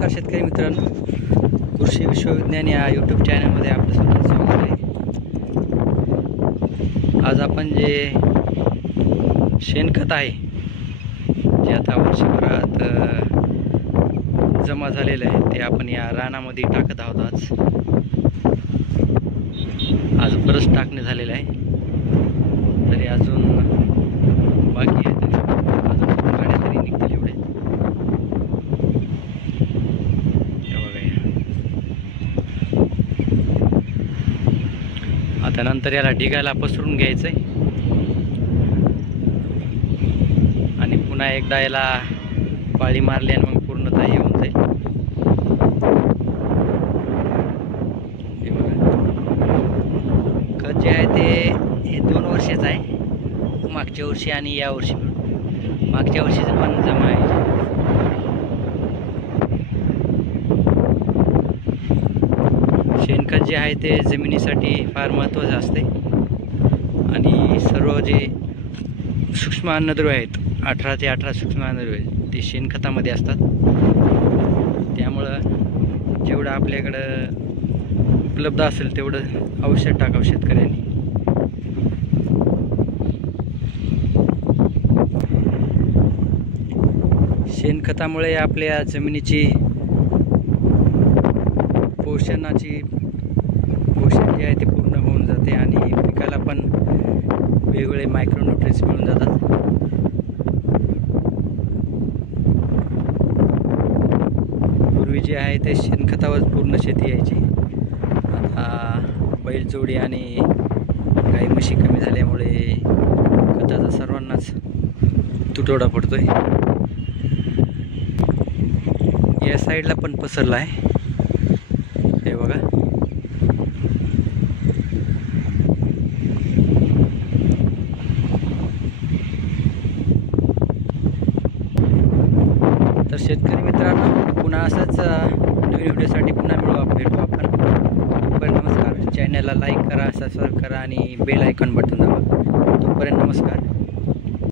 नमस्कार शेतकरी मित्रांनो, कृषी विश्वविज्ञान या यूट्यूब चॅनलमध्ये आपलं सर्वांचं स्वागत आहे। आज आपण जे शेणखत आहे जे आता वर्षभरात जमा झालेलं आहे ते आपण या रानामध्ये टाकत आहोत। आज बरंच टाकणे झालेलं आहे, तरी अजून बाकी आहे, अजून गाड्या तरी निघतील एवढे। आता नंतर याला ढिगाला पसरून घ्यायचंय आणि पुन्हा एकदा याला पाळी मारली आणि मग पूर्णतः येऊन जाईल। खत जे आहे ते 2 वर्षाचं आहे, मागच्या वर्षी आणि या वर्षी मिळून। मागच्या वर्षीचं पण जमा आहे। शेणखत जे आहे ते जमिनीसाठी फार महत्त्वाचं असते आणि सर्व जे सूक्ष्म अन्नद्रव्य आहेत, 18 ते 18 सूक्ष्म अन्नद्रव्य ते शेणखतामध्ये असतात। त्यामुळं जेवढं आपल्याकडं उपलब्ध असेल तेवढं अवश्य टाकावं शेतकऱ्यांनी। शेणखतामुळे आपल्या जमिनीची पोषण जे आहे ते पूर्ण होऊन जाते आणि पिकाला पण वेगवेगळे मायक्रोन्यूट्रिएंट्स मिळून जातात। पूर्वी जे आहे ते शेणखतावर पूर्ण शेती यायची। आता बैलजोडी आणि गाई म्हशी कमी झाल्यामुळे खताचा सर्वांनाच तुटवडा पडतोय। या साईडला पण पसरला आहे, हे बघा। तर शेतकरी मित्रांनो, पुन्हा असंच नवीन व्हिडिओसाठी पुन्हा भेटू आपण। तोपर्यंत नमस्कार। चॅनलला लाईक करा, सबस्क्राईब करा आणि बेल आयकॉन बटन दाबा। तोपर्यंत नमस्कार।